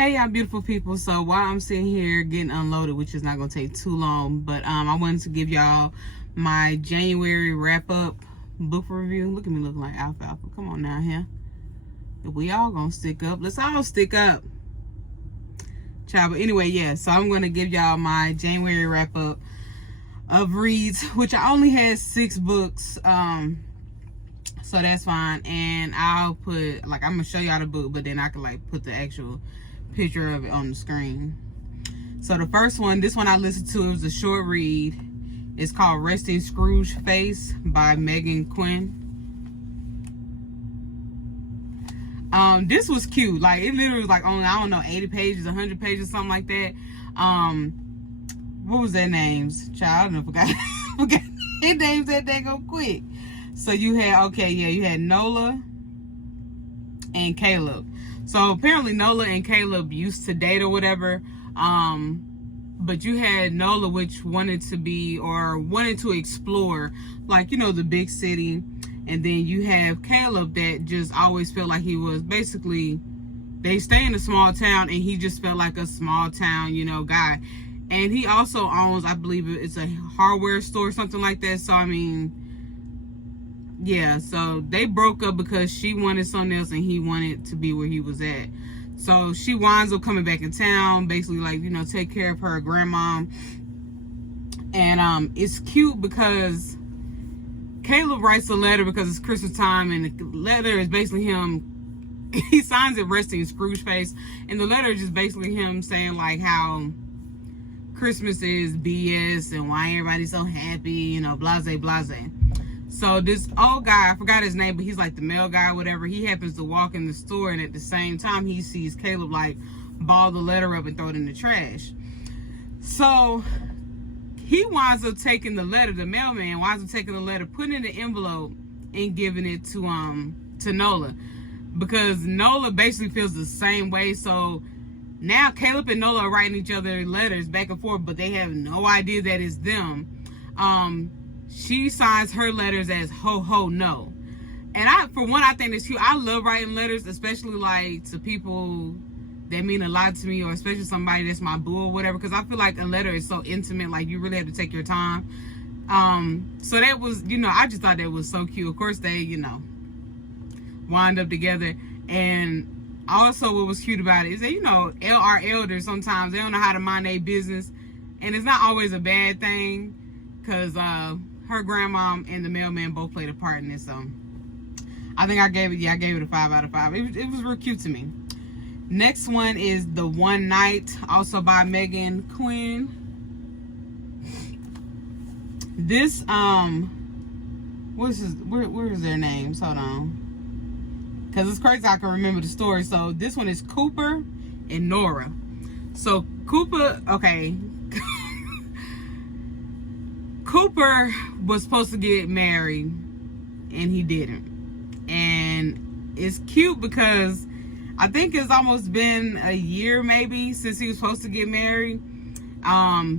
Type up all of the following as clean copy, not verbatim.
Hey y'all beautiful people. So while I'm sitting here getting unloaded, which is not gonna take too long, but I wanted to give y'all my January wrap-up book review. Look at me looking like alfalfa. Come on now here. If we all gonna stick up, let's all stick up. Child, but anyway, yeah, so I'm gonna give y'all my January wrap-up of reads, which I only had 6 books. So that's fine. And I'll put, like, I'm gonna show y'all the book, but then I can like put the actual picture of it on the screen. So the first one, this one I listened to, it was a short read. It's called Resting Scrooge Face by Meghan Quinn. This was cute. Like, it literally was like only, I don't know, 80 pages, 100 pages, something like that. What was their names? Child, I forgot. Forgot their names that they go quick. So you had, okay, yeah, you had Nola and Caleb. So apparently Nola and Caleb used to date or whatever. But you had Nola, which wanted to be, or wanted to explore, like, you know, the big city. And then you have Caleb that just always felt like he was basically, they stay in a small town and he just felt like a small town, you know, guy. And he also owns, I believe it's a hardware store or something like that. So, I mean, yeah, so they broke up because she wanted something else and he wanted to be where he was at. So she winds up coming back in town, basically, like, you know, take care of her grandma. And it's cute because Caleb writes a letter because it's Christmas time, and the letter is basically him, he signs it Resting Scrooge Face, and the letter is just basically him saying like how Christmas is BS and why everybody's so happy, you know, blase blase. So this old guy, I forgot his name, but he's like the mail guy or whatever. He happens to walk in the store, and at the same time he sees Caleb like ball the letter up and throw it in the trash. So he winds up taking the letter, the mailman winds up taking the letter, putting it in the envelope and giving it to Nola. Because Nola basically feels the same way. So now Caleb and Nola are writing each other letters back and forth, but they have no idea that it's them. She signs her letters as ho ho no. And for one, I think it's cute. I love writing letters, especially like to people that mean a lot to me, or especially somebody that's my boo or whatever, because I feel like a letter is so intimate, like you really have to take your time. So that was, you know, I just thought that was so cute. Of course they, you know, wind up together. And also what was cute about it is that, you know, our elders, sometimes they don't know how to mind their business, and it's not always a bad thing, because her grandma and the mailman both played a part in this. So I think I gave it a 5 out of 5. It was real cute to me. Next one is The One Night, also by Meghan Quinn. This where is their names? Hold on, because it's crazy I can remember the story. So this one is Cooper and Nora. So Cooper, okay. Cooper was supposed to get married and he didn't. And it's cute because I think it's almost been a year maybe since he was supposed to get married.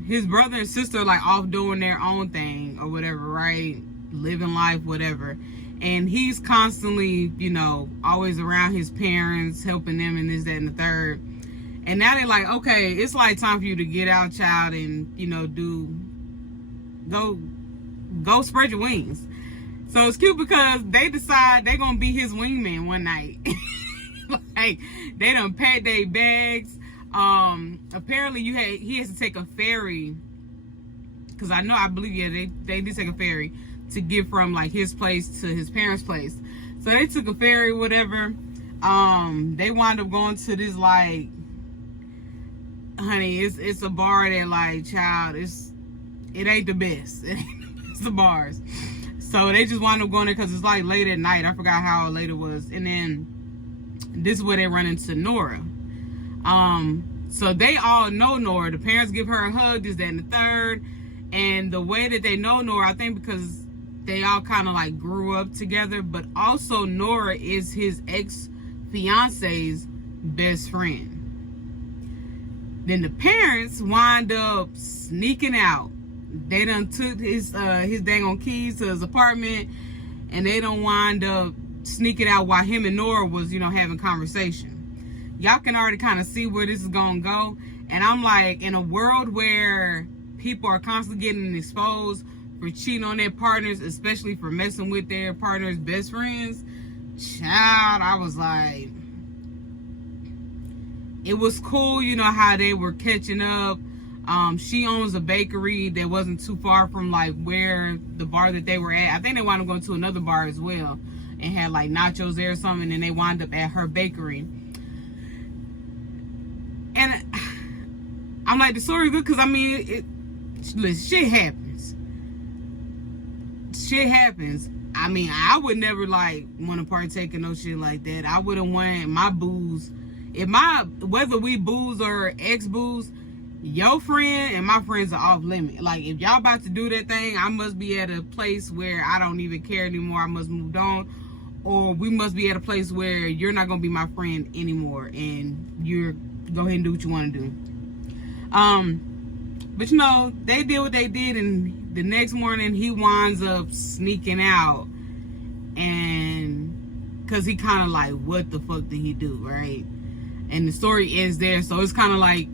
His brother and sister are like off doing their own thing or whatever, right? Living life, whatever. And he's constantly, you know, always around his parents, helping them and this, that, and the third. And now they're like, okay, it's like time for you to get out, child, and, you know, go spread your wings. So it's cute because they decide they're gonna be his wingman one night. Like, they done packed their bags. Apparently he has to take a ferry, because I believe, yeah, they did take a ferry to get from like his place to his parents' place. So they took a ferry, whatever. They wound up going to this, like, honey, it's a bar that, like, child, it ain't the best. It ain't the best of bars. So they just wound up going there because it's like late at night. I forgot how late it was. And then this is where they run into Nora. So they all know Nora. The parents give her a hug, this, that, and the third. And the way that they know Nora, I think because they all kind of like grew up together, but also Nora is his ex-fiance's best friend. Then the parents wind up sneaking out. They done took his dang on keys to his apartment, and they don't wind up sneaking out while him and Nora was, you know, having conversation. y'all can already kind of see where this is gonna go. And I'm like, in a world where people are constantly getting exposed for cheating on their partners, especially for messing with their partner's best friends, child, I was like, it was cool, you know, how they were catching up. She owns a bakery that wasn't too far from like where the bar that they were at. I think they wound up going to another bar as well and had like nachos there or something, and they wound up at her bakery. And I'm like, the story good because I mean, shit happens. Shit happens. I mean, I would never like want to partake in no shit like that. I wouldn't want my booze. Whether we booze or ex-booze, your friend and my friends are off limit. Like, if y'all about to do that thing, I must be at a place where I don't even care anymore. I must move on. Or we must be at a place where you're not going to be my friend anymore. And you're go ahead and do what you want to do. But you know, they did what they did. And the next morning, he winds up sneaking out. And because he kind of like, what the fuck did he do, right? And the story ends there. So it's kind of like,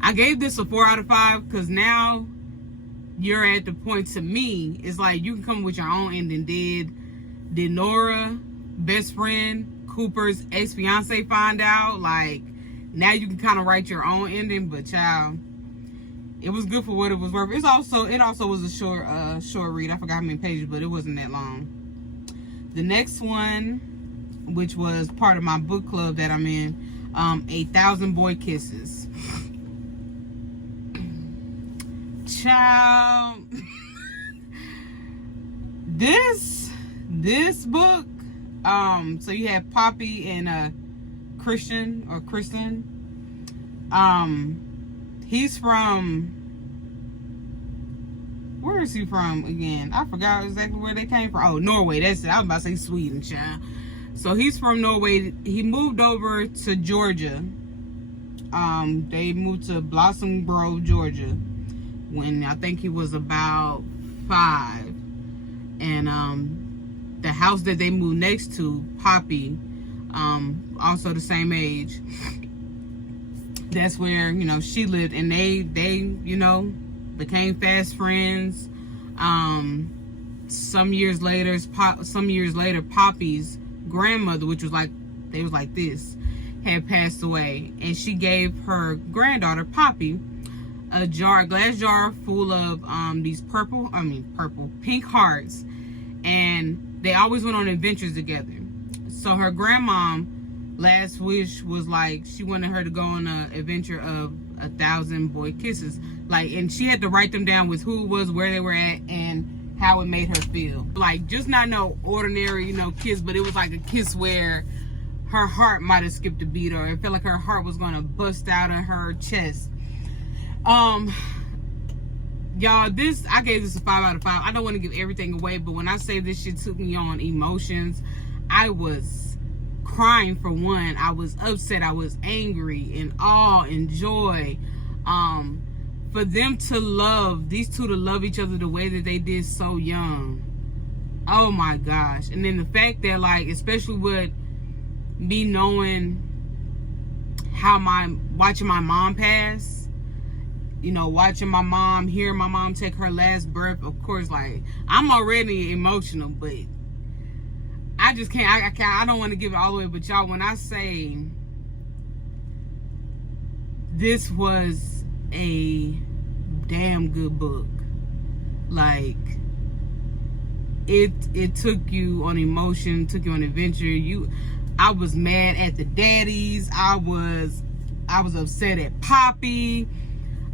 I gave this a 4 out of 5 because now you're at the point, to me, it's like you can come with your own ending. Did Nora, best friend, Cooper's ex-fiance find out? Like, now you can kind of write your own ending. But child, it was good for what it was worth. It also was a short read. I forgot how many pages, but it wasn't that long. The next one, which was part of my book club that I'm in, 1,000 Boy Kisses. Child, this book, so you have Poppy and Kristen. He's from, where is he from again? I forgot exactly where they came from. Oh, Norway. That's it. I was about to say Sweden, child. So he's from Norway. He moved over to Georgia. They moved to Blossom Grove, Georgia, when I think he was about 5. And the house that they moved next to, Poppy, also the same age, that's where, you know, she lived. And they you know, became fast friends. Some years later, Poppy's grandmother, which was like, they was like this, had passed away, and she gave her granddaughter Poppy a glass jar full of these pink hearts, and they always went on adventures together. So her grandmom last wish was like, she wanted her to go on an adventure of 1,000 boy kisses, like, and she had to write them down with who it was, where they were at, and how it made her feel. Like, just not no ordinary, you know, kiss, but it was like a kiss where her heart might have skipped a beat, or it felt like her heart was gonna bust out of her chest. Y'all, I gave this a 5 out of 5. I don't want to give everything away, but when I say this shit took me on emotions, I was crying for one. I was upset. I was angry, in awe, in joy. For them to love, these two to love each other the way that they did so young. Oh my gosh. And then the fact that, like, especially with me knowing how watching my mom pass, you know, watching my mom, hearing my mom take her last breath, of course, like, I'm already emotional, but I just can't, I don't want to give it all the way, but y'all, when I say this was a damn good book, like, it took you on emotion, took you on adventure. I was mad at the daddies. I was upset at Poppy.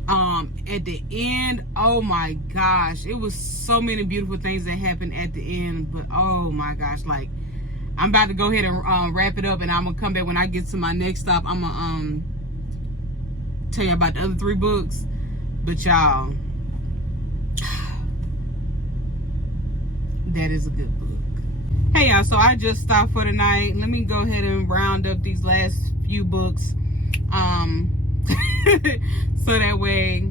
At the end, oh my gosh, it was so many beautiful things that happened at the end. But oh my gosh, like, I'm about to go ahead and wrap it up, and I'm gonna come back when I get to my next stop. I'm gonna tell you about the other 3 books. But y'all, that is a good book. Hey y'all, so I just stopped for the night. Let me go ahead and round up these last few books, so that way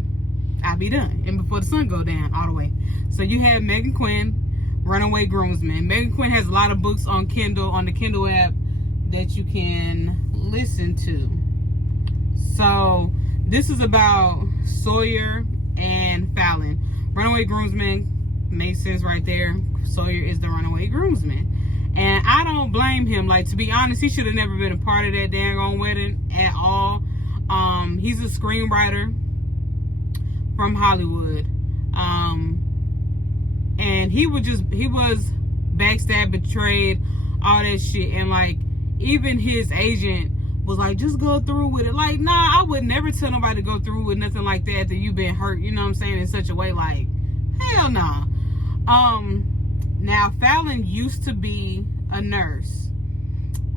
I'll be done, and before the sun go down all the way. So you have Meghan Quinn, Runaway Groomsman. Meghan Quinn has a lot of books on Kindle, on the Kindle app, that you can listen to. So this is about Sawyer and Fallon. Runaway Groomsman makes sense right there. Sawyer is the runaway groomsman. And I don't blame him. Like, to be honest, he should have never been a part of that dang on wedding at all. He's a screenwriter from Hollywood. And he was backstabbed, betrayed, all that shit. And like, even his agent was like, just go through with it. Like, nah, I would never tell nobody to go through with nothing like that after you've been hurt, you know what I'm saying, in such a way. Like, hell nah. Now Fallon used to be a nurse.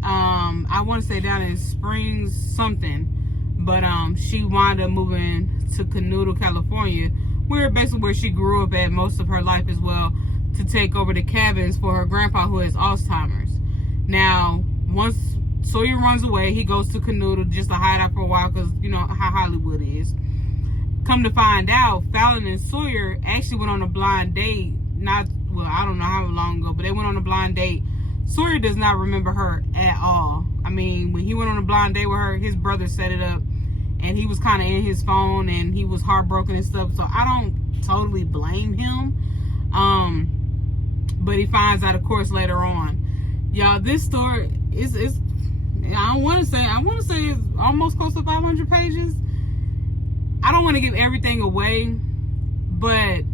I want to say down in Springs something, but she wound up moving to Canoodle, California, where she grew up at most of her life as well, to take over the Chavez for her grandpa who has Alzheimer's. Now, once Sawyer runs away, he goes to Canoodle just to hide out for a while, because you know how Hollywood is. Come to find out, Fallon and Sawyer actually went on a blind date. I don't know how long ago, but they went on a blind date. Sawyer does not remember her at all. I mean, when he went on a blind date with her, his brother set it up, and he was kind of in his phone, and he was heartbroken and stuff. So I don't totally blame him. But he finds out, of course, later on. Y'all, this story is I want to say it's almost close to 500 pages. I don't want to give everything away, but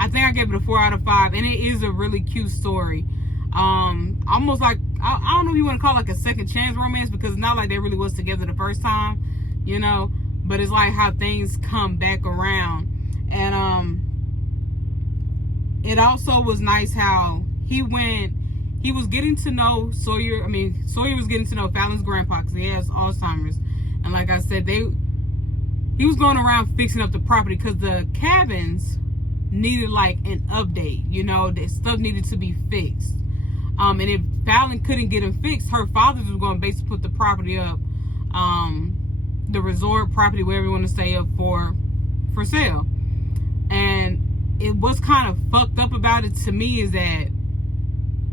I think I gave it a 4 out of 5, and it is a really cute story. Almost like, I don't know if you want to call it like a second chance romance, because it's not like they really was together the first time, you know, but it's like how things come back around. And it also was nice how he was getting to know Sawyer. I mean, Sawyer was getting to know Fallon's grandpa, because he has Alzheimer's, and like I said, he was going around fixing up the property, because the cabins needed like an update, you know, that stuff needed to be fixed. And if Fallon couldn't get them fixed, her father was going to basically put the property up, the resort property, wherever you want to say, up for sale. And it was kind of fucked up about it to me is that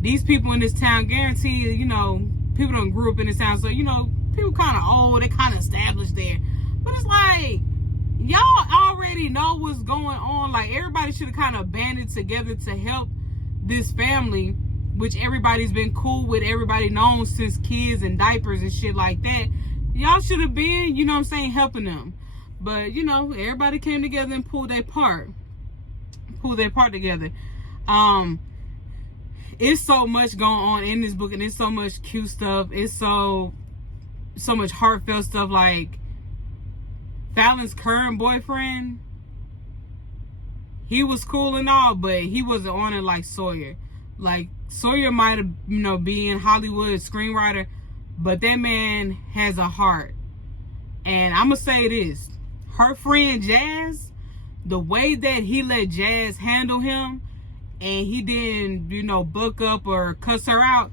these people in this town, guaranteed, you know, people don't grew up in this town, so, you know, people kind of old, they kind of established there. But it's like, y'all already know what's going on. Like, everybody should have kind of banded together to help this family, which everybody's been cool with, everybody known since kids and diapers and shit like that. Y'all should have been, you know what I'm saying, helping them. But, you know, everybody came together and pulled their part together. It's so much going on in this book, and it's so much cute stuff. It's so much heartfelt stuff. Like, Fallon's current boyfriend, he was cool and all, but he wasn't on it like Sawyer. Like, Sawyer might have, you know, be in Hollywood, screenwriter, but that man has a heart. And I'm gonna say this, her friend Jazz, the way that he let Jazz handle him, and he didn't, you know, book up or cuss her out,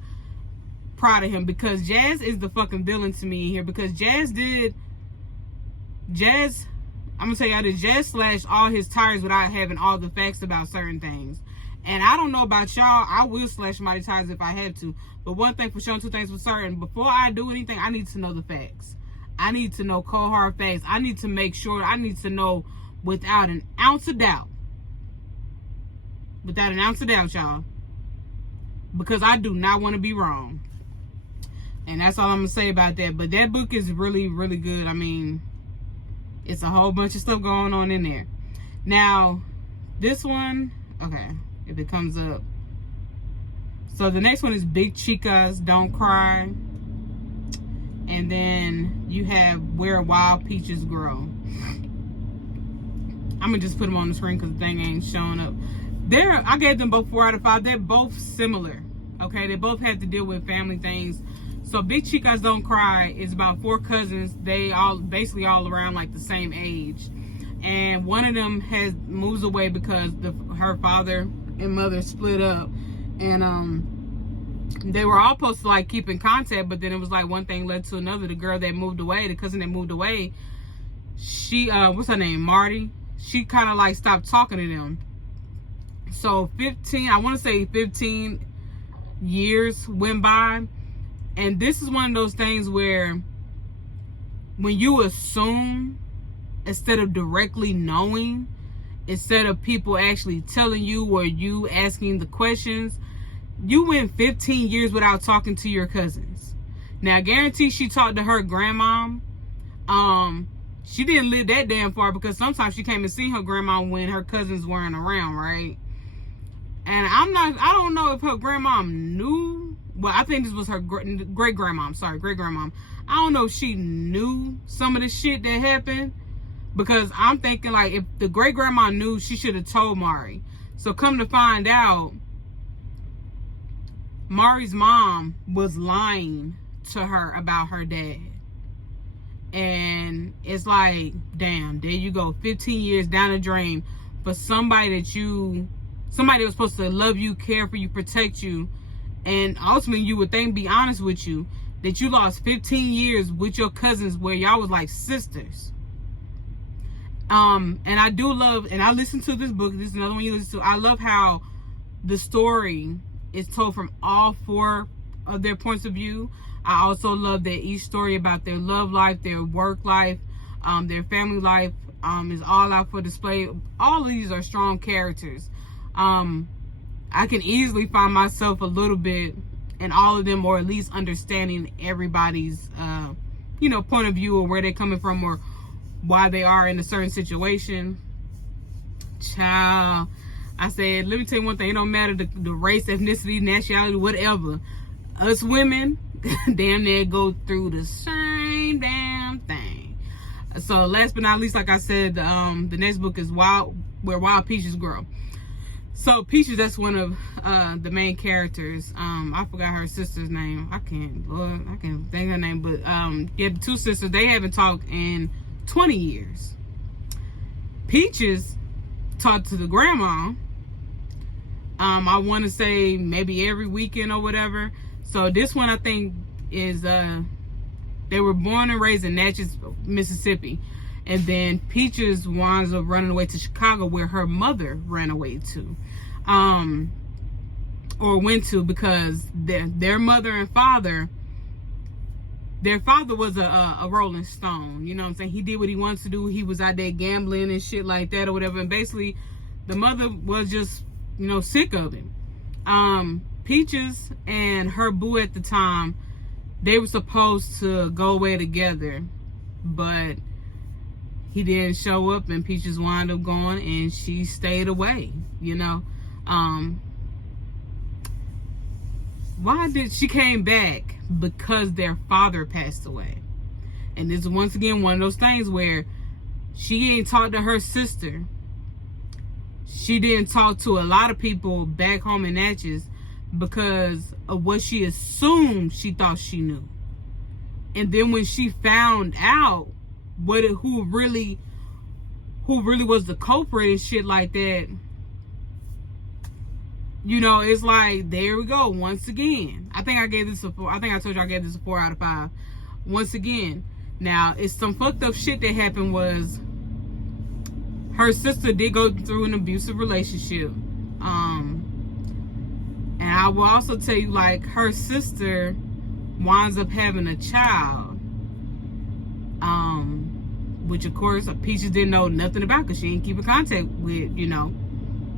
proud of him, because Jazz is the fucking villain to me here. Because I'm gonna tell y'all that Jazz slashed all his tires without having all the facts about certain things. And I don't know about y'all, I will slash my tires if I have to. But one thing for sure, two things for certain, before I do anything, I need to know the facts. I need to know cold hard facts. I need to make sure, I need to know without an ounce of doubt. Without an ounce of doubt, y'all. Because I do not want to be wrong. And that's all I'm going to say about that. But that book is really, really good. I mean, it's a whole bunch of stuff going on in there. Now, this one, okay, if it comes up. So the next one is Big Chicas Don't Cry. And then you have Where Wild Peaches Grow. I'm going to just put them on the screen because the thing ain't showing up. I gave them both 4 out of 5. They're both similar. Okay, they both have to deal with family things. So Big Chicas Don't Cry is about 4 cousins. They all basically all around like the same age. And one of them moves away because her father and mother split up. And they were all supposed to like keep in contact, but then it was like one thing led to another. The girl that moved away, the cousin that moved away, she what's her name, Marty, she kind of like stopped talking to them. So 15 years went by, And this is one of those things where when you assume instead of directly knowing, instead of people actually telling you or you asking the questions, you went 15 years without talking to your cousins. Now, I guarantee she talked to her grandma. She didn't live that damn far because sometimes she came and see her grandma when her cousins weren't around, right? And I don't know if her grandma knew. Well, I think this was her great grandma. Great grandma. I don't know if she knew some of the shit that happened, because I'm thinking like if the great grandma knew, she should have told Mari. So come to find out, Mari's mom was lying to her about her dad. And it's like, damn, there you go, 15 years down the drain for somebody that was supposed to love you, care for you, protect you, and ultimately you would think, be honest with you, that you lost 15 years with your cousins where y'all was like sisters. And I do love, and I listened to this book, this is another one you listen to, I love how the story is told from all four of their points of view. I also love that each story about their love life, their work life, their family life is all out for display. All of these are strong characters. I can easily find myself a little bit in all of them, or at least understanding everybody's, point of view, or where they're coming from, or why they are in a certain situation. Child, I said, let me tell you one thing. It don't matter the race, ethnicity, nationality, whatever. Us women, damn near go through the same damn thing. So last but not least, like I said, the next book is Where Wild Peaches Grow. So Peaches, that's one of the main characters. I forgot her sister's name. I can't think her name, but yeah, the two sisters, they haven't talked in 20 years. Peaches talked to the grandma. I want to say maybe every weekend or whatever. So this one, I think, is they were born and raised in Natchez, Mississippi, and then Peaches winds up running away to Chicago, where her mother ran away to, or went to, because their mother and father, their father was a Rolling Stone. You know what I'm saying? He did what he wants to do. He was out there gambling and shit like that or whatever. And basically, the mother was just, sick of him. Peaches and her boo at the time, they were supposed to go away together, but he didn't show up, and Peaches wound up going, and she stayed away, Why did she came back? Because their father passed away. And this is once again one of those things where she ain't talked to her sister. She didn't talk to a lot of people back home in Natchez because of what she assumed she thought she knew. And then when she found out who really was the culprit and shit like that, it's like, there we go, once again. I think I told you I gave this a 4 out of 5. Once again. Now, it's some fucked up shit that happened. Was her sister did go through an abusive relationship. And I will also tell you, like, her sister winds up having a child. Which, of course, Peaches didn't know nothing about, because she didn't keep in contact with,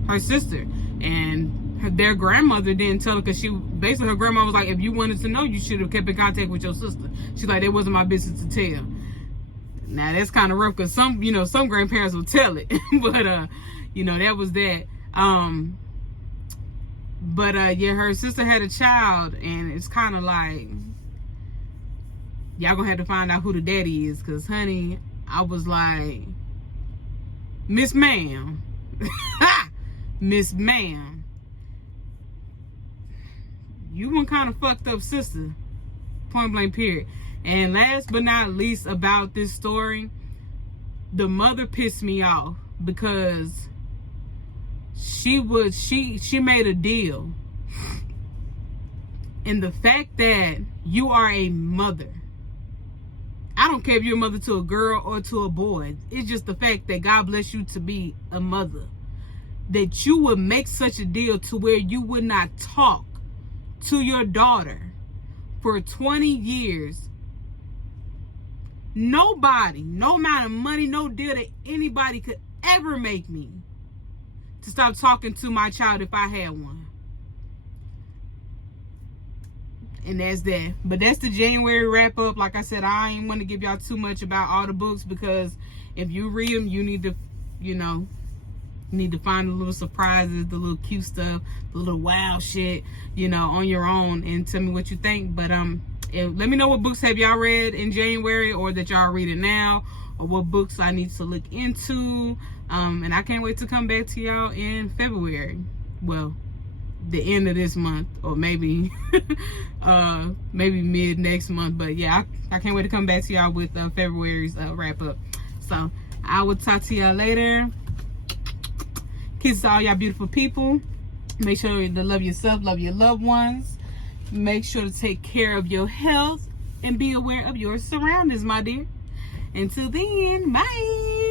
her sister. And their grandmother didn't tell her, because her grandma was like, if you wanted to know, you should have kept in contact with your sister. She's like, it wasn't my business to tell. Now, that's kind of rough, because some grandparents will tell it. But, that was that. Yeah, her sister had a child, and it's kind of like, y'all gonna have to find out who the daddy is, because, honey, I was like, Miss Ma'am. Miss Ma'am. You one kind of fucked up sister. Point blank period. And last but not least about this story, the mother pissed me off, because she made a deal. And the fact that you are a mother, I don't care if you're a mother to a girl or to a boy, it's just the fact that God bless you to be a mother, that you would make such a deal to where you would not talk to your daughter for 20 years. Nobody, no amount of money, no deal that anybody could ever make me to stop talking to my child if I had one. And that's that. But that's the January wrap up. Like I said, I ain't want to give y'all too much about all the books, because if you read them, you need to, you know, need to find the little surprises, the little cute stuff, the little wow shit, you know, on your own, and tell me what you think. But let me know what books have y'all read in January, or that y'all reading now, or what books I need to look into. And I can't wait to come back to y'all in February. Well, the end of this month, or maybe maybe mid next month. But yeah, I can't wait to come back to y'all with February's wrap up. So I will talk to y'all later. Kisses to all y'all beautiful people. Make sure to love yourself, love your loved ones. Make sure to take care of your health and be aware of your surroundings, my dear. Until then, bye.